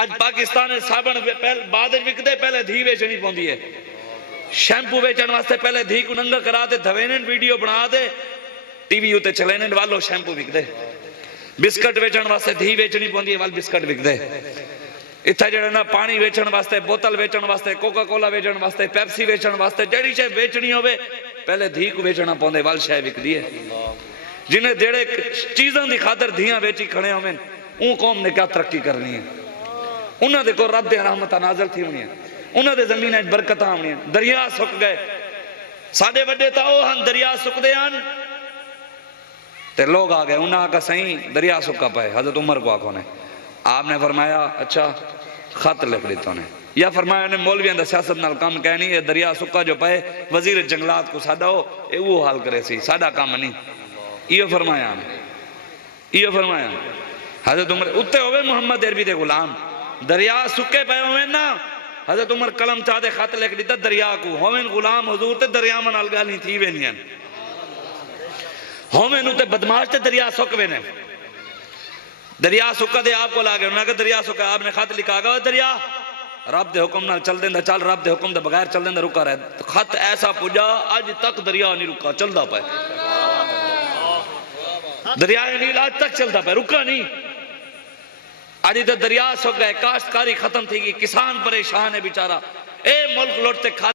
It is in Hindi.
अज पाकिस्तान साबण बाद विकदे पहले धी वेचनी पौंदी है। शैंपू वेचण वास्ते पहले धी को नंगा करा दे धवेने वीडियो बना दे टीवी उत्ते चलेने वालो शैंपू विकदे। बिस्कट वेचण वास्ते धी वेचनी पौंदी है वाल बिस्कट विकदे। इत्थे जेड़ा ना पानी वेचण वास्ते बोतल वेचण वास्ते कोका कोला वेचण वास्ते पेप्सी वेचण वास्ते जेड़ी शे बेचनी होवे पहले धी को वेचना पौंदे वाल शे विकदी है। जिन्हें जेड़े चीज़ों की खातर धियां वेची खड़े होवे ऊ कौम ने क्या तरक्की करनी है। उन्होंने को रब दे रहमत नाज़िल थी होनी है। उन्होंने जमीन बरकत आनी है। दरिया सुक गए साडे वड्डे तो वो हन दरिया सुकदे हन ते लोग आ गए उन्हें आखा सही दरिया सुका पाए। हजरत उमर को आखो ने आपने फरमाया अच्छा खत लिख दिता ने या फरमाया ने मौलवियों का सियासत नाल काम कहनी है दरिया सुका जो पाए वजीर जंगलात को साडा हो वो हाल करे सी साडा काम नहीं। इो फरमाया इो फरमाया हजरत उमर उत्ते होवे मुहम्मद अरबी दे गुलाम दरिया सुके पे होवे ना हजरत उमर कलम चाहते खत लिख दिता दरिया को होवे गुलाम हुजूर ते दरिया नाल गाली थी वेनियां होवे नु ते बदमाश ते दरिया सुक वे ने। दरिया सुका दे आपको ला गए उन्हें कहा दरिया सुका आपने खत लिखा गया दरिया रब दे हुक्म नाल चल देंदा चल रब दे हुक्म दे बगैर चल देंदा रुका रहे। तो खत ऐसा पुजा अज तक दरिया नहीं रुका चलदा पे दरिया नील आज तक चलता पे रुका नहीं। आज तो दरिया सुक गए काश्तकारी खत्म थी गई किसान परेशान है बेचारा ए मुल्क लौटते